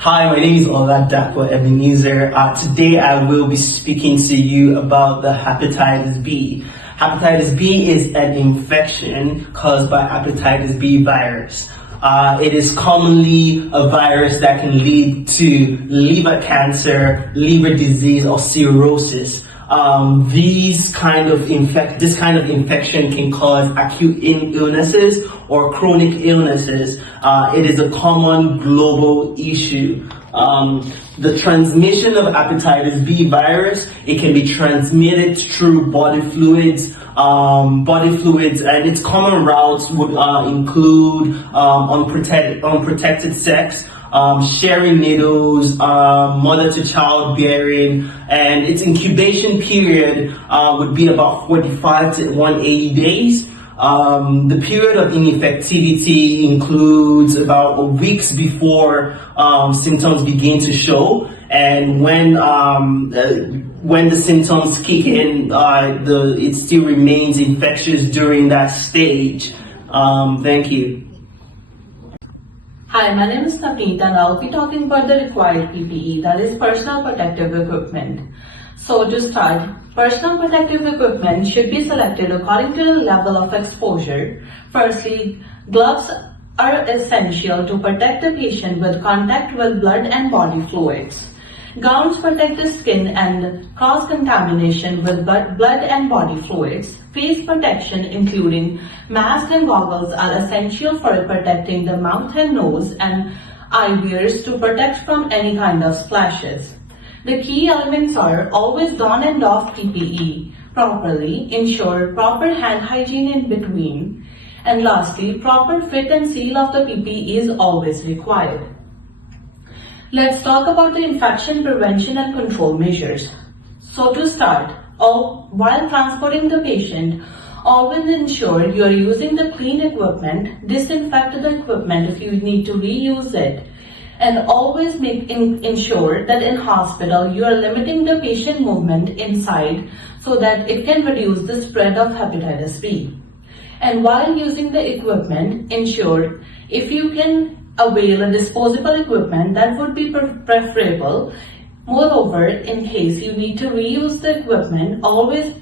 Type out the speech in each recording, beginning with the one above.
Hi, my name is Oladapo Ebenezer. Today I will be speaking to you about the hepatitis B. Hepatitis B is an infection caused by hepatitis B virus. It is commonly a virus that can lead to liver cancer, liver disease, or cirrhosis. This kind of infection can cause acute illnesses or chronic illnesses. It is a common global issue. The transmission of hepatitis B virus, it can be transmitted through body fluids, and its common routes would include unprotected sex, sharing needles, mother to child bearing, and its incubation period would be about 45 to 180 days. The period of ineffectivity includes about weeks before symptoms begin to show, and when the symptoms kick in, it still remains infectious during that stage. Thank you. Hi, my name is Navneet and I'll be talking about the required PPE, that is personal protective equipment. So to start, personal protective equipment should be selected according to the level of exposure. Firstly, gloves are essential to protect the patient with contact with blood and body fluids. Gowns protect the skin and cross-contamination with blood and body fluids. Face protection, including masks and goggles, are essential for protecting the mouth and nose, and eyewears to protect from any kind of splashes. The key elements are always on and off PPE properly, ensure proper hand hygiene in between, and lastly, proper fit and seal of the PPE is always required. Let's talk about the infection prevention and control measures. So to start, while transporting the patient, always ensure you are using the clean equipment, disinfect the equipment if you need to reuse it, and always ensure that in hospital you are limiting the patient movement inside so that it can reduce the spread of hepatitis B. And while using the equipment, ensure if you can avail a disposable equipment, that would be preferable. Moreover, in case you need to reuse the equipment, always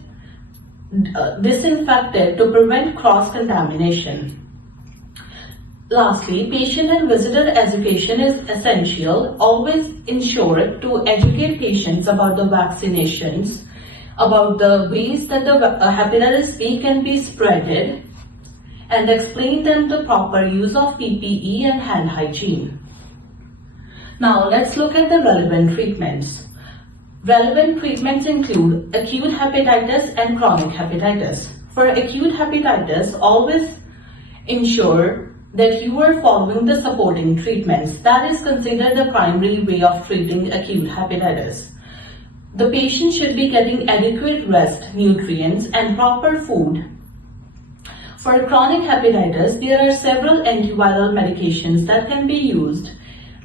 disinfect it to prevent cross-contamination. Lastly, patient and visitor education is essential. Always ensure to educate patients about the vaccinations, about the ways that the hepatitis B can be spreaded, and explain them the proper use of PPE and hand hygiene. Now let's look at the relevant treatments. Relevant treatments include acute hepatitis and chronic hepatitis. For acute hepatitis, always ensure that you are following the supporting treatments. That is considered the primary way of treating acute hepatitis. The patient should be getting adequate rest, nutrients, and proper food. For chronic hepatitis, there are several antiviral medications that can be used.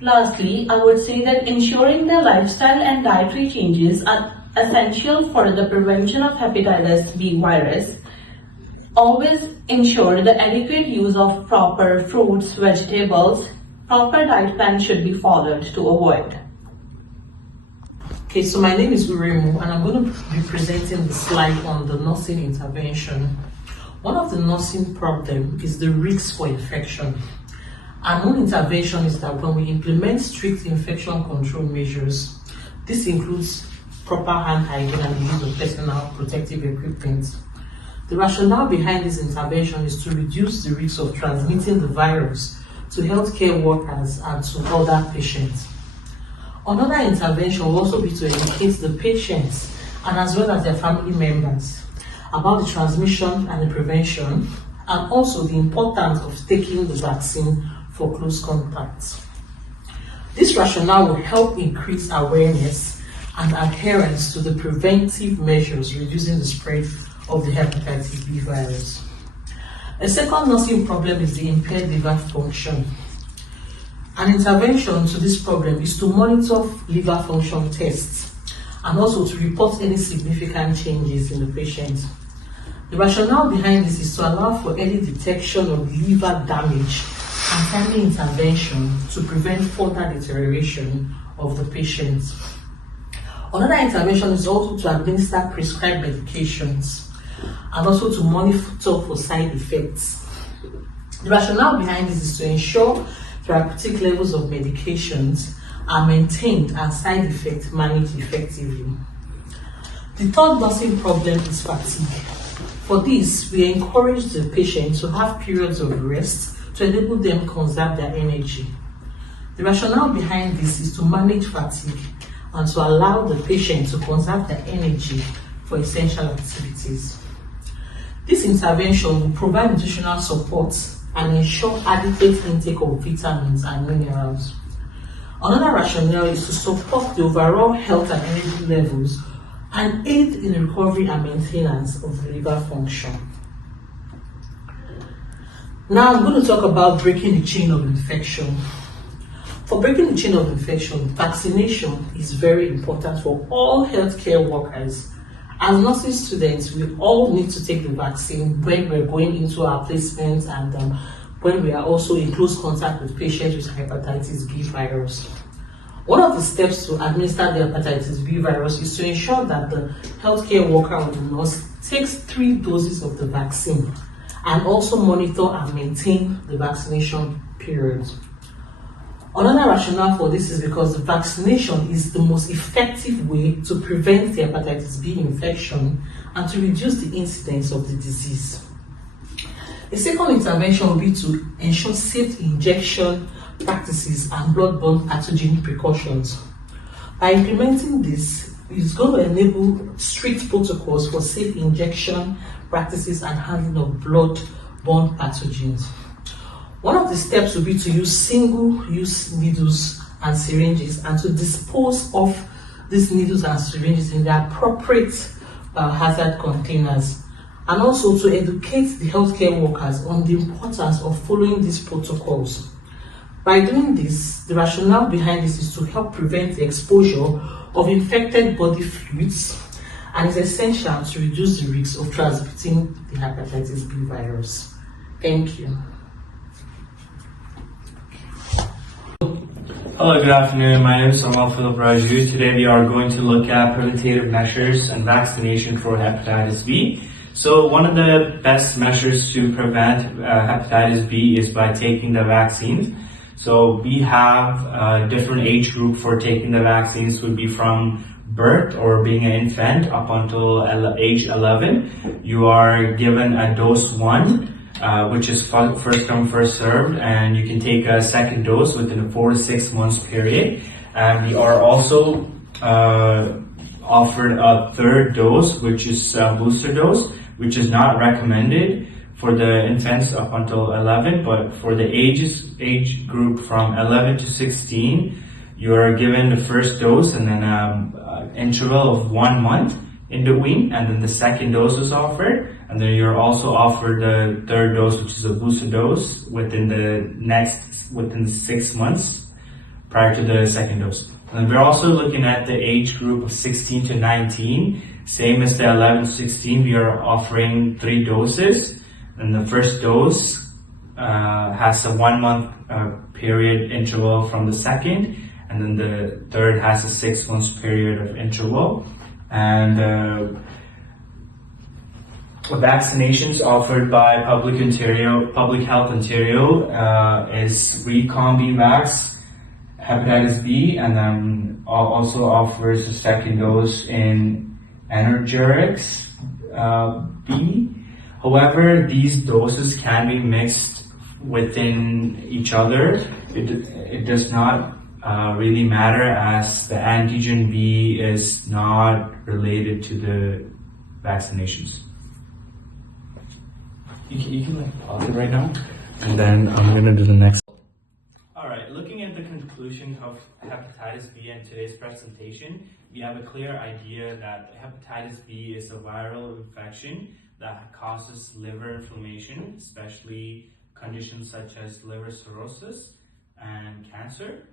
Lastly, I would say that ensuring the lifestyle and dietary changes are essential for the prevention of hepatitis B virus. Always ensure the adequate use of proper fruits, vegetables. Proper diet plan should be followed to avoid. Okay, so my name is Uremu and I'm going to be presenting the slide on the nursing intervention. One of the nursing problems is the risk for infection. Our own intervention is that when we implement strict infection control measures, this includes proper hand hygiene and the use of personal protective equipment. The rationale behind this intervention is to reduce the risk of transmitting the virus to healthcare workers and to other patients. Another intervention will also be to educate the patients and as well as their family members about the transmission and the prevention, and also the importance of taking the vaccine for close contacts. This rationale will help increase awareness and adherence to the preventive measures reducing the spread of the hepatitis B virus. A second nursing problem is the impaired liver function. An intervention to this problem is to monitor liver function tests and also to report any significant changes in the patient. The rationale behind this is to allow for early detection of liver damage and timely intervention to prevent further deterioration of the patient. Another intervention is also to administer prescribed medications and also to monitor for side effects. The rationale behind this is to ensure therapeutic levels of medications are maintained and side effects managed effectively. The third nursing problem is fatigue. For this, we encourage the patient to have periods of rest to enable them conserve their energy. The rationale behind this is to manage fatigue and to allow the patient to conserve their energy for essential activities. This intervention will provide nutritional support and ensure adequate intake of vitamins and minerals. Another rationale is to support the overall health and energy levels and aid in the recovery and maintenance of the liver function. Now I'm going to talk about breaking the chain of infection. For breaking the chain of infection, vaccination is very important for all healthcare workers. As nursing students, we all need to take the vaccine when we're going into our placements and when we are also in close contact with patients with hepatitis B virus. One of the steps to administer the hepatitis B virus is to ensure that the healthcare worker or the nurse takes 3 doses of the vaccine and also monitor and maintain the vaccination period. Another rationale for this is because the vaccination is the most effective way to prevent the hepatitis B infection and to reduce the incidence of the disease. A second intervention will be to ensure safe injection practices and blood-borne pathogen precautions. By implementing this, it's going to enable strict protocols for safe injection practices and handling of blood-borne pathogens. One of the steps will be to use single-use needles and syringes and to dispose of these needles and syringes in the appropriate biohazard containers, and also to educate the healthcare workers on the importance of following these protocols. By doing this, the rationale behind this is to help prevent the exposure of infected body fluids and is essential to reduce the risk of transmitting the hepatitis B virus. Thank you. Hello, good afternoon. My name is Samal Philip Raju. Today we are going to look at preventative measures and vaccination for hepatitis B. So one of the best measures to prevent hepatitis B is by taking the vaccines. So we have a different age group for taking the vaccines. Would be from birth or being an infant up until age 11. You are given a dose 1. Which is first come, first served, and you can take a second dose within a 4 to 6 months period. And we are also offered a third dose, which is a booster dose, which is not recommended for the infants up until 11, but for the age group from 11 to 16, you are given the first dose and then an interval of 1 month in between, and then the second dose is offered. And then you're also offered the third dose, which is a booster dose within 6 months prior to the second dose. And we're also looking at the age group of 16 to 19. Same as the 11 to 16, we are offering 3 doses. And the first dose has a 1 month period interval from the second. And then the third has a 6 months period of interval. And vaccinations offered by Public Health Ontario is Recombi-Vax, hepatitis B, and then also offers a second dose in Energerix B. However, these doses can be mixed within each other. It does not really matter, as the antigen B is not related to the vaccinations. You can like pause it right now, and then I'm gonna do the next. Alright, looking at the conclusion of hepatitis B in today's presentation, we have a clear idea that hepatitis B is a viral infection that causes liver inflammation, especially conditions such as liver cirrhosis and cancer.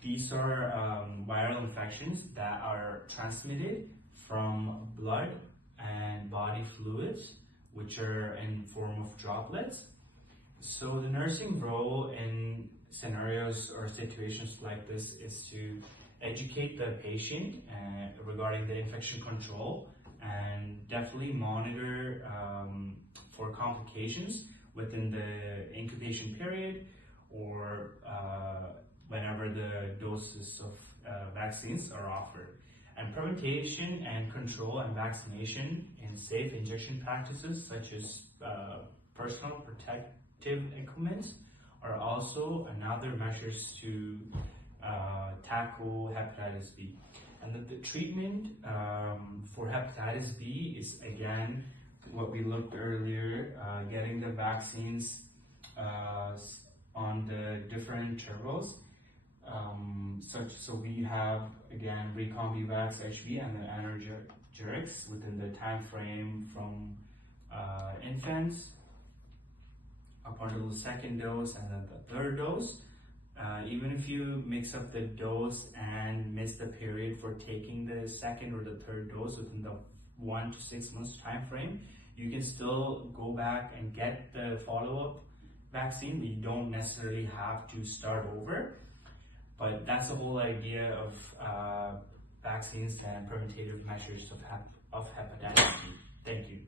These are viral infections that are transmitted from blood and body fluids, which are in form of droplets. So the nursing role in scenarios or situations like this is to educate the patient regarding the infection control and definitely monitor for complications within the incubation period or whenever the doses of vaccines are offered. And prevention and control and vaccination in safe injection practices such as personal protective equipment are also another measures to tackle hepatitis B. And the treatment for hepatitis B is again what we looked earlier, getting the vaccines on the different intervals. So we have again Recombivac's HB and the energetics within the time frame from infants up until the second dose and then the third dose. Even if you mix up the dose and miss the period for taking the second or the third dose within the 1 to 6 months time frame, you can still go back and get the follow-up vaccine. You don't necessarily have to start over. But that's the whole idea of vaccines and preventative measures of hepatitis B. Thank you.